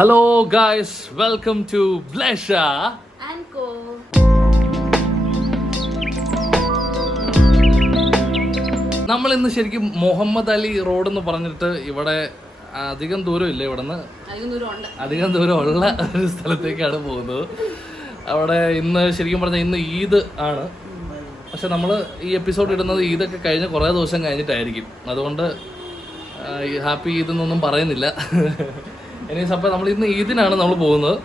Hello guys, welcome to ബ്ലേഷ and co. നമ്മൾ ഇന്ന് ശരിക്കും മുഹമ്മദ് അലി റോഡ് എന്ന് പറഞ്ഞിട്ട് ഇവിടെ അധികം ദൂരമില്ല, ഇവിടെ നിന്ന് അധികം ദൂരമുള്ള ഒരു സ്ഥലത്തേക്കാണ് പോകുന്നത്. അവിടെ ഇന്ന് ശരിക്കും പറഞ്ഞാൽ ഇന്ന് ഈദ് ആണ്. പക്ഷെ നമ്മൾ ഈ എപ്പിസോഡ് ഇടുന്നത് ഈദൊക്കെ കഴിഞ്ഞ് കുറേ ദിവസം കഴിഞ്ഞിട്ടായിരിക്കും. അതുകൊണ്ട് ഹാപ്പി ഈദ് എന്നൊന്നും പറയുന്നില്ല. ഇനി അപ്പോൾ നമ്മൾ ഇന്ന് ഈദിനാണ് നമ്മൾ പോകുന്നത്.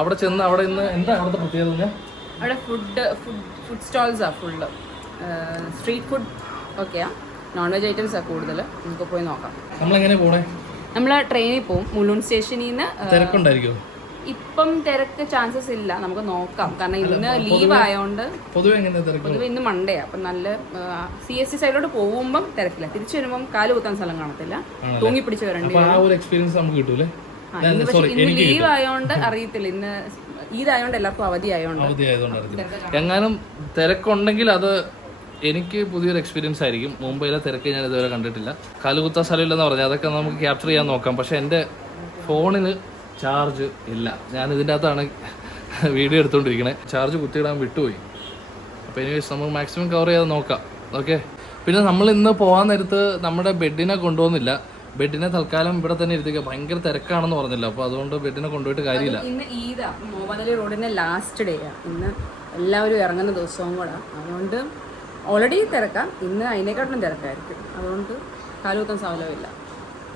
അവിടെ ചെന്ന് അവിടെ ഇന്ന് എന്താ അവിടുത്തെ പ്രത്യേകത? അവിടെ ഫുഡ് സ്റ്റോൾസാണ് ഫുള്ള്. സ്ട്രീറ്റ് ഫുഡ് ഒക്കെയാ, നോൺ വെജ് ഐറ്റംസാണ് കൂടുതൽ. നമുക്ക് പോയി നോക്കാം. നമ്മളെങ്ങനെ പോണേ? നമ്മൾ ട്രെയിനിൽ പോകും. മുലൂൺ സ്റ്റേഷനിൽ നിന്ന്. തിരക്കുണ്ടായിരിക്കുമോ? ഇപ്പം തിരക്ക് ചാൻസസ് ഇല്ല, നമുക്ക് നോക്കാം. കാരണം ഇന്ന് ലീവ് ആയതുകൊണ്ട്. പൊതുവെ ഇന്ന് മൺഡേ, അപ്പം നല്ല CSC സൈഡിലോട്ട് പോകുമ്പം തിരക്കില്ല. തിരിച്ചു വരുമ്പം കാല് കുത്താൻ സ്ഥലം കാണത്തില്ല, തൂങ്ങി പിടിച്ച് വരേണ്ടി വരും. ഇന്ന് ലീവ് ആയതുകൊണ്ട് അറിയത്തില്ല. ഇന്ന് ഈദായോണ്ട് എല്ലാവർക്കും അവധി ആയതുകൊണ്ട്. എങ്ങാനും തിരക്കുണ്ടെങ്കിൽ അത് എനിക്ക് പുതിയൊരു എക്സ്പീരിയൻസ് ആയിരിക്കും. മുംബൈയിലെ തിരക്ക് ഞാൻ ഇതുവരെ കണ്ടിട്ടില്ല. കാലുകുത്താൻ സ്ഥലമില്ലെന്ന് പറഞ്ഞാൽ അതൊക്കെ നമുക്ക് ക്യാപ്ചർ ചെയ്യാൻ നോക്കാം. പക്ഷെ എൻ്റെ ഫോണിന് ചാർജ് ഇല്ല. ഞാൻ ഇതിൻ്റെ അകത്താണ് വീഡിയോ എടുത്തുകൊണ്ടിരിക്കണേ. ചാർജ് കുത്തിയിടാൻ വിട്ടുപോയി. അപ്പോൾ ഇനി നമുക്ക് മാക്സിമം കവർ ചെയ്യാതെ നോക്കാം. ഓക്കെ. പിന്നെ നമ്മൾ ഇന്ന് പോകാൻ നേരത്ത് നമ്മുടെ ബെഡിനെ കൊണ്ടുപോകുന്നില്ല. ബെഡിനെ തൽക്കാലം ഇവിടെ തന്നെ ഇരുത്തിക്കുക. ഭയങ്കര തിരക്കാണെന്ന് പറഞ്ഞല്ലോ, അപ്പോൾ അതുകൊണ്ട് ബെഡിനെ കൊണ്ടുപോയിട്ട് കാര്യമില്ല. ഇന്ന് ഈദാ, മുഹമ്മദ് അലി റോഡിൻ്റെ ലാസ്റ്റ് ഡേ ആണ്. ഇന്ന് എല്ലാവരും ഇറങ്ങുന്ന ദിവസവും കൂടെ. അതുകൊണ്ട് ഓൾറെഡി തിരക്കാം. ഇന്ന് അതിനേക്കാട്ടിലും തിരക്കായിരിക്കും. അതുകൊണ്ട് കാലുകുത്താൻ സാധനമില്ല.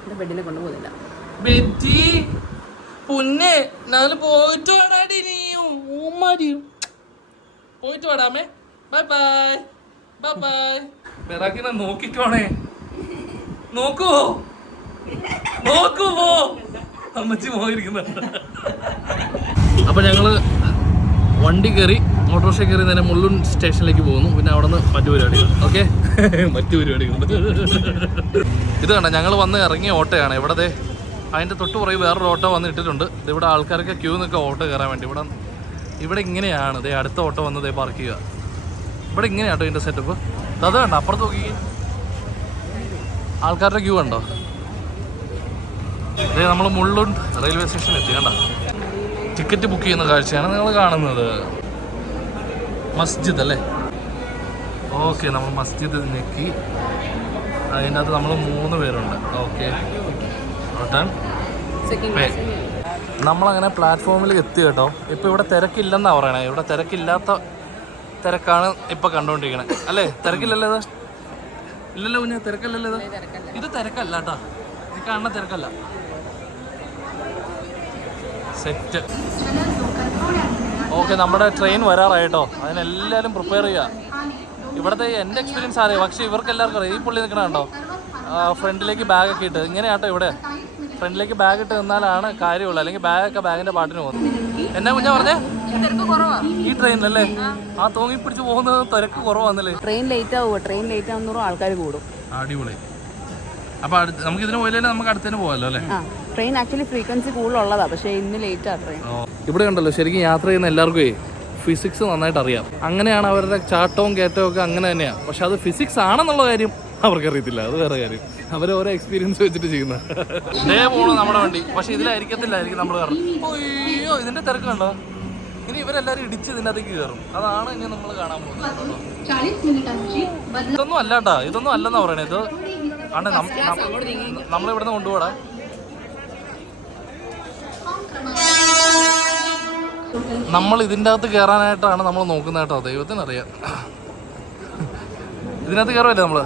എൻ്റെ ബെഡിനെ കൊണ്ടുപോകുന്നില്ല. പൊന്നെ ഞാൻ പോയിട്ട് വേടാടി, നീ പോയിട്ട് വേടാമേ. Bye bye bye bye. ബെറാക്കിനെ നോക്കിട്ട് വേണേ. നോക്കൂ പോ, അമ്മച്ചി പോയിരിക്കുന്നുണ്ട്. അപ്പൊ ഞങ്ങള് വണ്ടി കയറി, ഓട്ടോറിക്ഷ കയറി നേരെ മുള്ളൂൺ സ്റ്റേഷനിലേക്ക് പോകുന്നു. പിന്നെ അവിടെ നിന്ന് മറ്റു പരിപാടികൾ. ഓക്കെ, മറ്റു പരിപാടികളുണ്ട്. ഇത് കണ്ട, ഞങ്ങൾ വന്ന് ഇറങ്ങിയ ഓട്ടോയാണ്. ഇവിടെ അതിൻ്റെ തൊട്ട് പുറകെ വേറൊരു ഓട്ടോ വന്ന് ഇട്ടിട്ടുണ്ട്. ഇവിടെ ആൾക്കാരൊക്കെ ക്യൂ നിൽക്കുക ഓട്ടോ കയറാൻ വേണ്ടി. ഇവിടെ ഇങ്ങനെയാണ് അടുത്ത ഓട്ടോ വന്ന് പാർക്ക് ചെയ്യുക. ഇവിടെ ഇങ്ങനെയാട്ടോ ഇതിൻ്റെ സെറ്റപ്പ്. അത് കണ്ട, അപ്പുറത്ത് നോക്കി ആൾക്കാരുടെ ക്യൂ കണ്ടോ? നമ്മൾ മുള്ളൂൺ റെയിൽവേ സ്റ്റേഷനിൽ എത്തി. കണ്ട, ടിക്കറ്റ് ബുക്ക് ചെയ്യുന്ന കാഴ്ചയാണ് നിങ്ങൾ കാണുന്നത്. മസ്ജിദ് അല്ലേ? ഓക്കെ, നമ്മൾ മസ്ജിദ് ഞെക്കി. അതിൻ്റെ അകത്ത് നമ്മൾ 3 പേരുണ്ട്. ഓക്കെ, നമ്മളങ്ങനെ പ്ലാറ്റ്ഫോമിൽ എത്തി കേട്ടോ. ഇപ്പോൾ ഇവിടെ തിരക്കില്ലെന്നാണ് പറയണേ. ഇവിടെ തിരക്കില്ലാത്ത തിരക്കാണ് ഇപ്പോൾ കണ്ടുകൊണ്ടിരിക്കണേ. അല്ലേ? തിരക്കില്ലല്ലോ ഇത്? ഇല്ലല്ലോ കുഞ്ഞാ, തിരക്കല്ലല്ലോ ഇത്? ഇത് തിരക്കല്ല കേട്ടോ, ഇത് കാണുന്ന തിരക്കല്ല. സെറ്റ്. ഓക്കെ, നമ്മുടെ ട്രെയിൻ വരാറായിട്ടോ. അതിനെല്ലാവരും പ്രിപ്പയർ ചെയ്യുക. ഇവിടുത്തെ എൻ്റെ എക്സ്പീരിയൻസ് അറിയാം, പക്ഷേ ഇവർക്ക് എല്ലാവർക്കും അറിയാം. ഈ പുള്ളി നിൽക്കണ കണ്ടോ, ഫ്രണ്ടിലേക്ക് ബാഗൊക്കെ ഇട്ട് ഇങ്ങനെയാട്ടോ. ഇവിടെ ഫ്രണ്ടിലേക്ക് ബാഗ് ഇട്ട് നിന്നാലാണ് കാര്യമുള്ളൂ. അല്ലെങ്കിൽ ബാഗൊക്കെ ബാഗിൻ്റെ പാട്ടിന് പോകുന്നു. എന്നാ കുഞ്ഞാ പറഞ്ഞേ? ഈ ട്രെയിനിലല്ലേ ആ തൂങ്ങി പിടിച്ച് പോകുന്നത് തിരക്ക് കുറവാന്നല്ലേ? ട്രെയിൻ ലേറ്റ് ആവുമോ? ട്രെയിൻ ലേറ്റ് ആവുന്നോറും ആൾക്കാർ കൂടും. അടിപൊളി. അപ്പൊ നമുക്ക് ഇതിന് പോയില്ലേ, നമുക്ക് അടുത്തതിന് പോകാമല്ലോ അല്ലേ? ട്രെയിൻ ആക്ച്വലി ഫ്രീക്വൻസി കൂടുതലുള്ളതാ, പക്ഷേ ഇന്ന് ലേറ്റ് ആ ട്രെയിൻ. ഇവിടെ ഉണ്ടല്ലോ, ശരിക്കും യാത്ര ചെയ്യുന്ന എല്ലാവർക്കും ഫിസിക്സ് നന്നായിട്ട് അറിയാം. അങ്ങനെയാണ് അവരുടെ ചാട്ടവും കയറ്റവും ഒക്കെ അങ്ങനെ തന്നെയാണ്. പക്ഷെ അത് ഫിസിക്സ് ആണെന്നുള്ള കാര്യം അവർക്കറിയത്തില്ല. അത് വേറെ കാര്യം. അവർ ഓരോ എക്സ്പീരിയൻസ് വെച്ചിട്ട് ചെയ്യുന്ന. ഇതേ പോണു നമ്മുടെ വണ്ടി, പക്ഷെ ഇതിലായിരിക്കത്തില്ലായിരിക്കും നമ്മൾ കയറും. അയ്യോ, ഇതിന്റെ തിരക്ക് കണ്ടോ? ഇനി ഇവരെല്ലാരും ഇടിച്ച് ഇതിനകത്തേക്ക് കയറും. അതാണ് ഇനി നമ്മൾ കാണാൻ പോകുന്നത്. ഇതൊന്നും അല്ലാട്ടാ, ഇതൊന്നും അല്ലെന്നാ പറയണേ. ഇത് ആണ് നമ്മളിവിടുന്ന് കൊണ്ടുപോടാ. നമ്മൾ ഇതിൻ്റെ അകത്ത് കയറാനായിട്ടാണ് നമ്മൾ നോക്കുന്നത് കേട്ടോ. ദൈവത്തിനറിയാം. ഇതിനകത്ത് കയറുമല്ലേ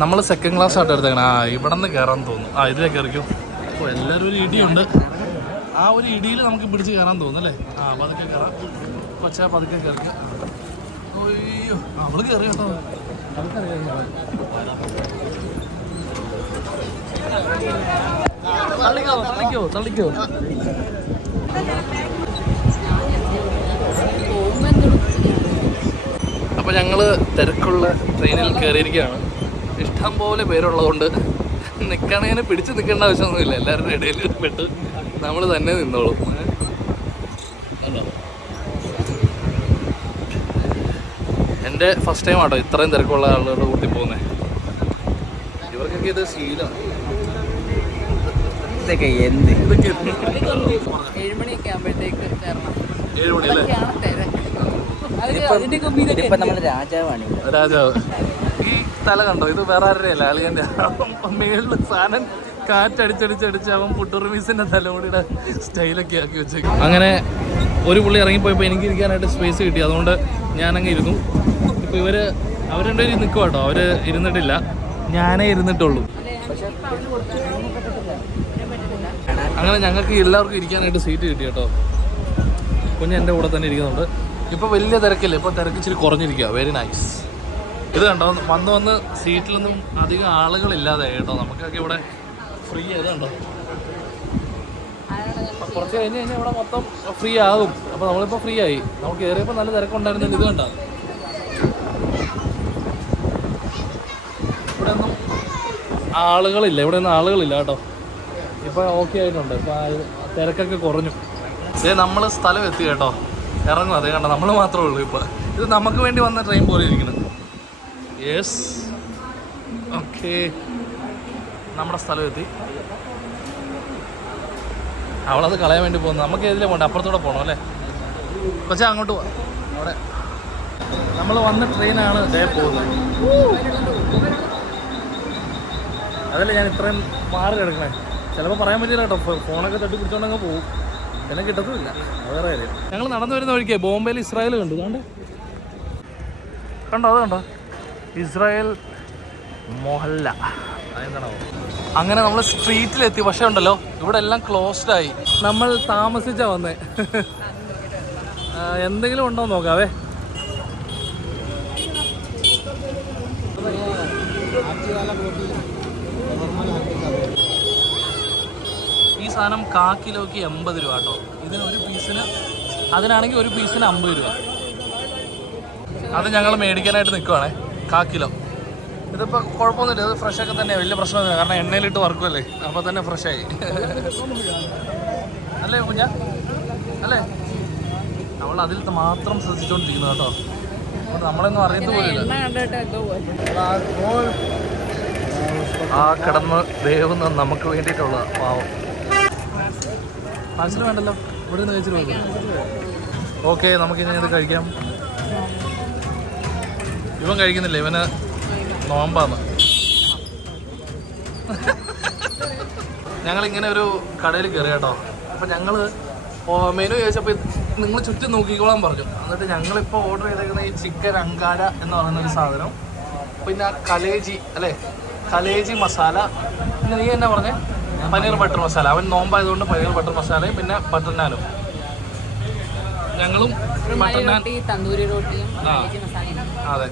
നമ്മൾ സെക്കൻഡ് ക്ലാസ് ആയിട്ട് എടുത്തേക്കണം. ഇവിടെ നിന്ന് കയറാൻ തോന്നുന്നു. ഇതിലേക്ക് കയറിക്കും. അപ്പോൾ എല്ലാവരും ഒരു ഇടിയുണ്ട്. ആ ഒരു ഇടിയിൽ നമുക്ക് പിടിച്ച് കയറാൻ തോന്നുന്നു അല്ലേ? പതുക്കെ കയറാം. കൊച്ചാ പതുക്കെ കയറി. അയ്യോ, അവള് കയറി കേട്ടോ. തള്ളിക്കോ. അപ്പോൾ ഞങ്ങൾ തിരക്കുള്ള ട്രെയിനിൽ കയറിയിരിക്കുകയാണ്. ഇഷ്ടം പോലെ പേരുള്ളതുകൊണ്ട് നിൽക്കണേനെ പിടിച്ച് നിൽക്കേണ്ട ആവശ്യമൊന്നുമില്ല. എല്ലാവരുടെ ഇടയിൽ പെട്ട് നമ്മൾ തന്നെ നിന്നോളും. എൻ്റെ ഫസ്റ്റ് ടൈം ആട്ടോ ഇത്രയും തിരക്കുള്ള ആളുകളുടെ കൂട്ടി പോകുന്നത്. ഇവർക്കൊക്കെ ഇത് ശീലമാണ്. ഇതൊക്കെ എന്ത് 7 മണിയൊക്കെ ആകുമ്പോഴത്തേക്ക് കയറണം. 7 മണി അല്ലേ? അതൊക്കെയാണ് തിരക്ക്. ഇപ്പൊ നമ്മുടെ രാജാവാണ് ഇവിടെ. രാജാവ്. ഈ തല കണ്ടോ? ഇത് വേറെ ആരുടെ അല്ല, അളിയന്റെ. മേളില് സാധനം കാറ്റടിച്ചടിച്ചടിച്ച് അവൻ പുട്ടുറുമീസിന്റെ തല കൂടിയുടെ സ്റ്റൈലൊക്കെ ആക്കി വെച്ചേക്കും. അങ്ങനെ ഒരു പുള്ളി ഇറങ്ങിപ്പോയപ്പോൾ എനിക്ക് ഇരിക്കാനായിട്ട് സ്പേസ് കിട്ടി. അതുകൊണ്ട് ഞാനങ്ങ് ഇരുന്നു. ഇപ്പോൾ അവർ രണ്ടുപേരും നിൽക്കുക കേട്ടോ. അവർ ഇരുന്നിട്ടില്ല, ഞാനേ ഇരുന്നിട്ടുള്ളൂ. അങ്ങനെ ഞങ്ങൾക്ക് എല്ലാവർക്കും ഇരിക്കാനായിട്ട് സീറ്റ് കിട്ടി കേട്ടോ. കുഞ്ഞ് എൻ്റെ കൂടെ തന്നെ ഇരിക്കുന്നുണ്ട്. ഇപ്പോൾ വലിയ തിരക്കില്ല, ഇപ്പോൾ തിരക്ക് ഇച്ചിരി കുറഞ്ഞിരിക്കുക. Very nice. ഇത് കണ്ടോ, വന്ന് സീറ്റിലൊന്നും അധികം ആളുകളില്ലാതെ കേട്ടോ. നമുക്കൊക്കെ ഇവിടെ ഫ്രീ ആയത് കണ്ടോ. കുറച്ച് കഴിഞ്ഞ് കഴിഞ്ഞാൽ ഇവിടെ മൊത്തം ഫ്രീ ആകും. അപ്പോൾ നമ്മളിപ്പോൾ ഫ്രീ ആയി. നമുക്ക് കയറിയപ്പോൾ നല്ല തിരക്കുണ്ടായിരുന്നില്ല. ഇത് കണ്ടോ, ഇവിടെ ഒന്നും ആളുകളില്ല കേട്ടോ. ഇപ്പോൾ ഓക്കെ ആയിട്ടുണ്ട്. ഇപ്പോൾ തിരക്കൊക്കെ കുറഞ്ഞു. നമ്മൾ സ്ഥലം എത്തി കേട്ടോ. ഇറങ്ങും. അതേ കണ്ടോ, നമ്മൾ മാത്രമേ ഉള്ളൂ ഇപ്പോൾ. ഇത് നമുക്ക് വേണ്ടി വന്ന ട്രെയിൻ പോലെ ഇരിക്കുന്നത്. യെസ്, ഓക്കെ, നമ്മുടെ സ്ഥലം എത്തി. അവളത് കളയാൻ വേണ്ടി പോകുന്നു. നമുക്ക് ഏതിലേ പോകണ്ട, അപ്പുറത്തൂടെ പോകണം അല്ലേ? പക്ഷേ അങ്ങോട്ട് പോവാം. അവിടെ നമ്മൾ വന്ന ട്രെയിനാണ് ഇതേ പോകുന്നത്. അതല്ലേ ഞാൻ ഇത്രയും മാറി കിടക്കണേ. ചിലപ്പോൾ പറയാൻ പറ്റില്ല കേട്ടോ. ഫോണൊക്കെ തട്ടി പിടിച്ചോണ്ടങ്ങ് പോകും. എന്നെ കിട്ടത്തുമില്ല. വേറെ കാര്യം. ഞങ്ങൾ നടന്നു വരുന്ന വഴിക്കേ ബോംബെയിൽ ഇസ്രായേൽ കണ്ടു. കണ്ടോ അത് കണ്ടോ, ഇസ്രായേൽ മൊഹല്ല അതെന്താണോ. അങ്ങനെ നമ്മൾ സ്ട്രീറ്റിലെത്തി. പക്ഷേ ഉണ്ടല്ലോ, ഇവിടെ എല്ലാം ക്ലോസ്ഡ് ആയി. നമ്മൾ താമസിച്ചാ വന്നേ. എന്തെങ്കിലും ഉണ്ടോ നോക്കാവേ. ഈ സാധനം 1/4 കിലോയ്ക്ക് 80 രൂപ കേട്ടോ. ഇതിന് ഒരു പീസിന്, അതിനാണെങ്കിൽ ഒരു പീസിന് 50 രൂപ. അത് ഞങ്ങൾ മേടിക്കാനായിട്ട് നിൽക്കുവാണേ. 1/4 കിലോ. ഇതിപ്പോൾ കുഴപ്പമൊന്നുമില്ല, ഇത് ഫ്രഷൊക്കെ തന്നെയാണ്, വലിയ പ്രശ്നമൊന്നുമില്ല. കാരണം എണ്ണയിലിട്ട് വറുക്കുമല്ലേ, അപ്പോൾ തന്നെ ഫ്രഷായി അല്ലേ കുഞ്ഞ അല്ലേ? നമ്മൾ അതിൽ മാത്രം ശ്രദ്ധിച്ചുകൊണ്ടിരിക്കുന്നു കേട്ടോ. അപ്പോൾ നമ്മളൊന്നും അറിയത്ത് പോലില്ല. ആ കിടന്ന് വേവുന്ന നമുക്ക് വേണ്ടിയിട്ടുള്ള പാവം. പാഴ്സൽ വേണ്ടല്ലോ, ഇവിടെ നിന്ന് കഴിച്ചിട്ട് പോയി. ഓക്കെ, നമുക്കിനി ഇത് കഴിക്കാം. ഇവൻ കഴിക്കുന്നില്ല, ഇവന് നോമ്പാന്ന്. ഞങ്ങളിങ്ങനെ ഒരു കടയിൽ കയറി കേട്ടോ. അപ്പം ഞങ്ങൾ മെനു ചോദിച്ചപ്പോൾ നിങ്ങൾ ചുറ്റും നോക്കിക്കോളാൻ പറഞ്ഞു. എന്നിട്ട് ഞങ്ങളിപ്പോൾ ഓർഡർ ചെയ്തേക്കുന്ന ഈ ചിക്കൻ അങ്കാര എന്ന് പറയുന്ന ഒരു സാധനം, പിന്നെ കലേജി അല്ലേ, കലേജി മസാല, പിന്നെ നീ എന്നാ പറഞ്ഞേ, പനീർ ബട്ടർ മസാല. അവൻ നോമ്പായതുകൊണ്ട് പനീർ ബട്ടർ മസാലയും പിന്നെ ബട്ടർ നാനും. ഞങ്ങളും ബട്ടർ നാൻ, തന്തൂരി റോട്ടിയും. അതെ,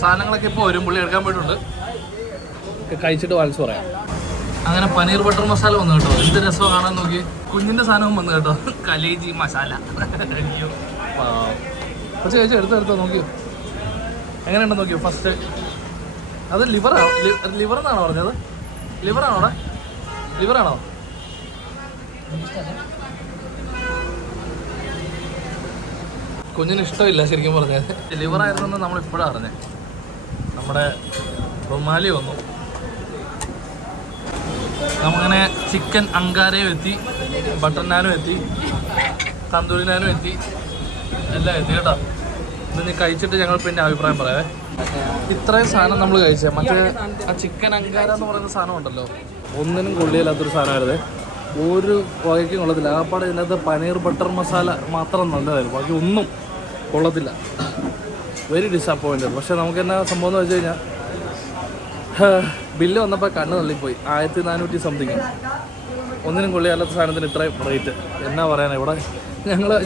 സാധനങ്ങളൊക്കെ ഇപ്പോൾ വരും. പുള്ളി എടുക്കാൻ പോയിട്ടുണ്ട്. കഴിച്ചിട്ട് വാങ്ങിച്ച് പറയാം. അങ്ങനെ പനീർ ബട്ടർ മസാല വന്നു കേട്ടോ. എന്ത് രസമാണ് കാണാൻ. നോക്കി, കുഞ്ഞിൻ്റെ സാധനവും വന്നു കേട്ടോ, കലേജി മസാല. അയ്യോ, കുറച്ച് കഴിച്ചു എടുത്തോ നോക്കിയോ, എങ്ങനെയുണ്ടെന്ന് നോക്കിയോ. ഫസ്റ്റ് അത് ലിവറാണോ? ലിവർ എന്നാണോ പറഞ്ഞത്? ലിവറാണോ അവിടെ? ലിവറാണോ? കുഞ്ഞിന് ഇഷ്ടമില്ല ശരിക്കും പറഞ്ഞത്. ലിവറായിരുന്നെന്ന് നമ്മളിപ്പോഴാണ് അറിഞ്ഞത്. നമ്മുടെ റുമാലി വന്നു. നമ്മങ്ങനെ ചിക്കൻ അങ്കാരയും എത്തി, ബട്ടർ നാനും എത്തി, തന്തൂരി നാനും എത്തി, എല്ലാം എത്തി കേട്ടോ. ഇത് നീ കഴിച്ചിട്ട് ഞങ്ങൾ പിന്നെ അഭിപ്രായം പറയാവേ. ഇത്രയും സാധനം നമ്മൾ കഴിച്ചേ. മറ്റേ ആ ചിക്കൻ അങ്കാര എന്ന് പറയുന്ന സാധനം ഉണ്ടല്ലോ, ഒന്നിനും കൊള്ളിയില്ലാത്തൊരു സാധനമായിരുന്നേ. ഒരു പുകയ്ക്കും കൊള്ളത്തില്ല. ആപ്പാടെ ഇതിനകത്ത് പനീർ ബട്ടർ മസാല മാത്രം നല്ലതായിരുന്നു, ബാക്കി ഒന്നും കൊള്ളത്തില്ല. Very disappointed. പക്ഷേ നമുക്ക് എന്നാ സംഭവം എന്ന് വെച്ച് കഴിഞ്ഞാൽ, ബില്ല് വന്നപ്പോൾ കണ്ണ് തള്ളിപ്പോയി. 1400 സംതിങ്. ഒന്നിനും കൊള്ളിയല്ലാത്ത സാധനത്തിന് ഇത്രയും റേറ്റ്. എന്നാ പറയാനാണ്. ഇവിടെ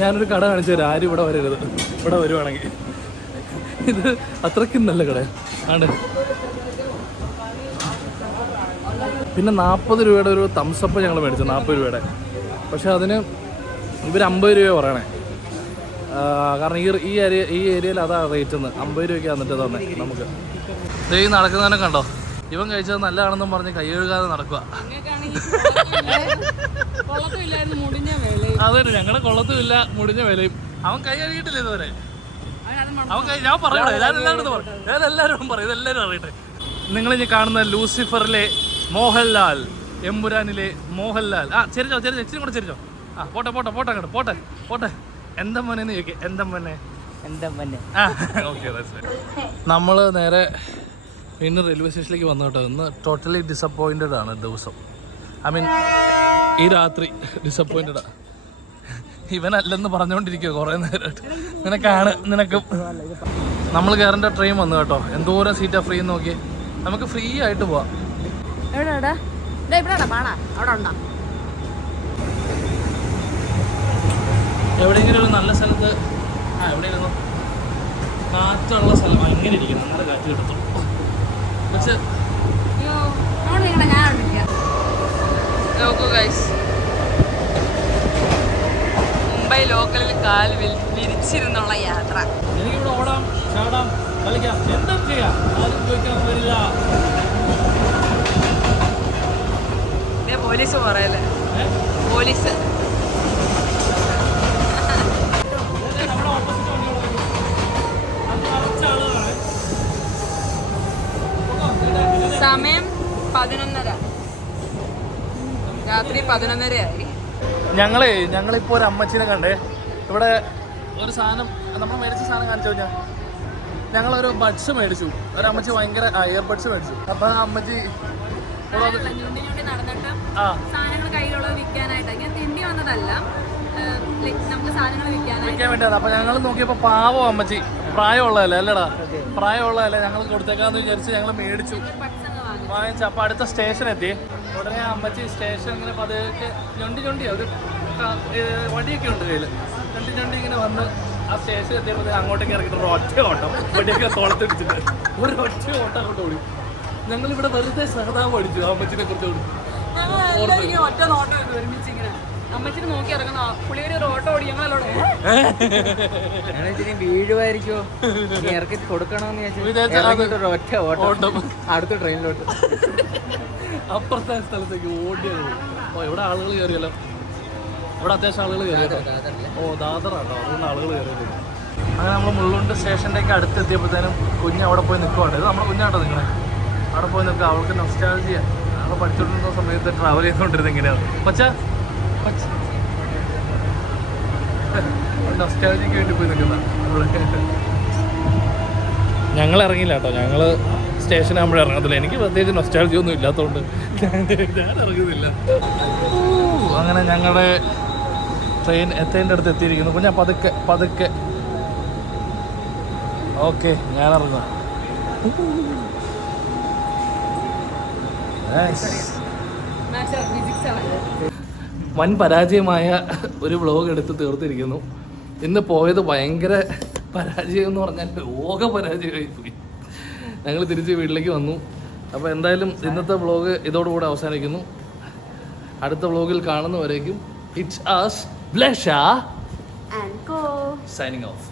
ഞാനൊരു കട കാണിച്ചു തരാം, ആരും ഇവിടെ വരരുത്. ഇവിടെ വരുവാണെങ്കിൽ ഇത് അത്രയ്ക്കും നല്ല കട ആണ്. പിന്നെ 40 രൂപയുടെ ഒരു തംസപ്പ് ഞങ്ങൾ മേടിച്ചു, 40 രൂപയുടെ. പക്ഷേ അതിന് ഇവർ 50 രൂപ പറയണേ. കാരണം ഈ ഏരിയയിൽ അതാ റേറ്റ് എന്ന്. 50 രൂപയ്ക്ക് വന്നിട്ട് തന്നെ നമുക്ക്. ഈ നടക്കുന്നതിനെ കണ്ടോ, ഇവൻ കഴിച്ചത് നല്ലതാണെന്നും പറഞ്ഞ് കൈ കഴുകാതെ നടക്കുക. അതെ, ഞങ്ങളുടെ കൊള്ളത്തുമില്ല, മുടിഞ്ഞ വിലയും. അവൻ കൈ കഴുകിയിട്ടില്ല ഇതുവരെ. അവൻ ഞാൻ പറയണേ, ഞാൻ എല്ലാവരും പറയും, ഇതെല്ലാവരും അറിയട്ടെ. നിങ്ങളിനി കാണുന്ന ലൂസിഫറിലെ മോഹൻലാൽ എമ്പുരാനിലെ മോഹൻലാൽ. ചെരിച്ചോ ഇച്ചിരി കൂടെ ചെരിച്ചോ. പോട്ടെ അങ്ങോട്ട് പോട്ടെ. എന്താ മോനെ എന്ന് ചോദിക്കേ. എന്താ മോനെ. ഓക്കെ. നമ്മൾ നേരെ വീണ്ടും റെയിൽവേ സ്റ്റേഷനിലേക്ക് വന്നു കേട്ടോ. ഇന്ന് ടോട്ടലി ഡിസപ്പോയിൻറ്റഡ് ആണ് ദിവസം. ഐ മീൻ ഈ രാത്രി ഡിസപ്പോയിൻറ്റഡാ. ഇവനല്ലെന്ന് പറഞ്ഞുകൊണ്ടിരിക്കുക കുറേ നേരമായിട്ട്. നിനക്കും നമ്മൾ കയറേണ്ട ട്രെയിൻ വന്നു കേട്ടോ. എന്തോരം സീറ്റാ ഫ്രീ എന്ന് നോക്കി. നമുക്ക് ഫ്രീ ആയിട്ട് പോവാം. എവിടെയെങ്കിലും ഒരു നല്ല സ്ഥലത്ത് എവിടെയായിരുന്നു കാറ്റുള്ള സ്ഥലം അങ്ങനെ ഇരിക്കണം. അങ്ങനെ കാറ്റ് കിട്ടത്തുള്ളൂ. പക്ഷേ മുംബൈ ലോക്കലിൽ കാൽ വിരിച്ചിരുന്നുള്ള യാത്ര. എനിക്കിവിടെ ഓടാം, ചാടാം, കളിക്കാം, എന്തും ചെയ്യാം. ആരും ചോദിക്കാൻ വരില്ല. പോലീസ് പറയല്ലേ. പോലീസ് നമ്മുടെ ഓപ്പോസിറ്റ് സമയം 11:30. രാത്രി 11:30 ഞങ്ങളിപ്പോൾ ഒരു അമ്മച്ചിനെ കണ്ടേ. ഇവിടെ ഒരു സാധനം നമ്മൾ മേടിച്ച സാധനം കാണിച്ചു കഴിഞ്ഞാൽ ഞങ്ങളൊരു ബഡ്സ് മേടിച്ചു. ഒരു അമ്മച്ചി ഭയങ്കര ഇയർ ബഡ്സ് മേടിച്ചു. അപ്പൊ ആ അമ്മച്ചി നടന്നിട്ട് സാധനങ്ങൾ കയ്യിലുള്ളത് വിൽക്കാനായിട്ട്. ഞാൻ തിണ്ടി വന്നതല്ല, നമുക്ക് സാധനങ്ങൾ വിൽക്കാൻ വേണ്ടിയാണ്. അപ്പൊ ഞങ്ങൾ നോക്കിയപ്പോ പാവം അമ്മച്ചി, പ്രായമുള്ളതല്ലേ അല്ലടാ, പ്രായമുള്ളതല്ലേ. ഞങ്ങൾ കൊടുത്തേക്കാന്ന് വിചാരിച്ച് ഞങ്ങൾ മേടിച്ചു, വാങ്ങിച്ചു. അപ്പൊ അടുത്ത സ്റ്റേഷൻ എത്തി. ഉടനെ അമ്മച്ചി സ്റ്റേഷൻ ഇങ്ങനെ പതുക്കെ ഞൊണ്ടി ഒരു വടിയൊക്കെ ഉണ്ട് കയ്യിൽ. ഞൊണ്ടി ഇങ്ങനെ വന്ന് ആ സ്റ്റേഷൻ എത്തിയപ്പോൾ അങ്ങോട്ടേക്ക് ഇറങ്ങിയിട്ട് ഒരു ഒറ്റ ഓട്ടം, വടിയൊക്കെ തോളത്തിടിച്ചിട്ട് ഒരു ഒറ്റ ഓട്ടം അങ്ങോട്ട് ഓടി. ഞങ്ങളിവിടെ വെറുതെ സഹതാപം അടിച്ചു അമ്മച്ചിനെ കുറിച്ച്. ഒറ്റ നോട്ടം ഒരുമിച്ചിങ്ങനെ അമ്മച്ചിനെ നോക്കി ഇറങ്ങുന്ന പുള്ളിയൊരു ഒരു ഓട്ടോ ഓടി. ഞങ്ങളോട് വീഴുമായിരിക്കോ ഇറക്കി കൊടുക്കണോന്ന് ഒറ്റ ഓട്ടം അടുത്ത ട്രെയിനിലോട്ട് അപ്പുറത്തെ സ്ഥലത്തേക്ക് ഓടിയത്. ഇവിടെ ആളുകൾ കയറിയല്ലോ. ഇവിടെ അത്യാവശ്യം ആളുകൾ കയറിയല്ലോ. ദാദറാട്ടോ, അതുകൊണ്ട് ആളുകൾ കയറിയത്. അങ്ങനെ നമ്മൾ മുള്ളുണ്ട് സ്റ്റേഷൻ്റെയൊക്കെ അടുത്തെത്തിയപ്പോഴത്തേനും കുഞ്ഞ് അവിടെ പോയി നിൽക്കുവാണ്ട്. ഇത് നമ്മുടെ കുഞ്ഞാട്ടോ നിങ്ങളെ അവിടെ പോയി നിൽക്കുക. അവൾക്ക് നൊസ്റ്റാൾജിയ. ഞങ്ങൾ പഠിച്ചുകൊണ്ടിരുന്ന സമയത്ത് ട്രാവൽ ചെയ്തുകൊണ്ടിരുന്നത് ഇങ്ങനെയാണ്. നൊസ്റ്റാൾജിക്ക് വേണ്ടി പോയി നിൽക്കുന്ന ഞങ്ങൾ ഇറങ്ങിയില്ല കേട്ടോ. ഞങ്ങൾ സ്റ്റേഷനാകുമ്പോഴേ ഇറങ്ങത്തില്ല. എനിക്ക് പ്രത്യേകിച്ച് നൊസ്റ്റാൾജി ഒന്നും ഇല്ലാത്തതുകൊണ്ട് ഞാൻ ഇറങ്ങുന്നില്ല. അങ്ങനെ ഞങ്ങളുടെ ട്രെയിൻ എത്തേൻ്റെ അടുത്ത് എത്തിയിരിക്കുന്നു. കുഞ്ഞാ പതുക്കെ. ഓക്കെ, ഞാൻ ഇറങ്ങാം. വൻ പരാജയമായ ഒരു വ്ളോഗ് എടുത്ത് തീർത്തിരിക്കുന്നു. ഇന്ന് പോയത് ഭയങ്കര പരാജയം എന്ന് പറഞ്ഞാൽ ലോക പരാജയമായി പോയി. ഞങ്ങൾ തിരിച്ച് വീട്ടിലേക്ക് വന്നു. അപ്പോൾ എന്തായാലും ഇന്നത്തെ വ്ളോഗ് ഇതോടുകൂടെ അവസാനിക്കുന്നു. അടുത്ത വ്ളോഗിൽ കാണുന്നവരേക്കും it's us Blesha and Co signing off.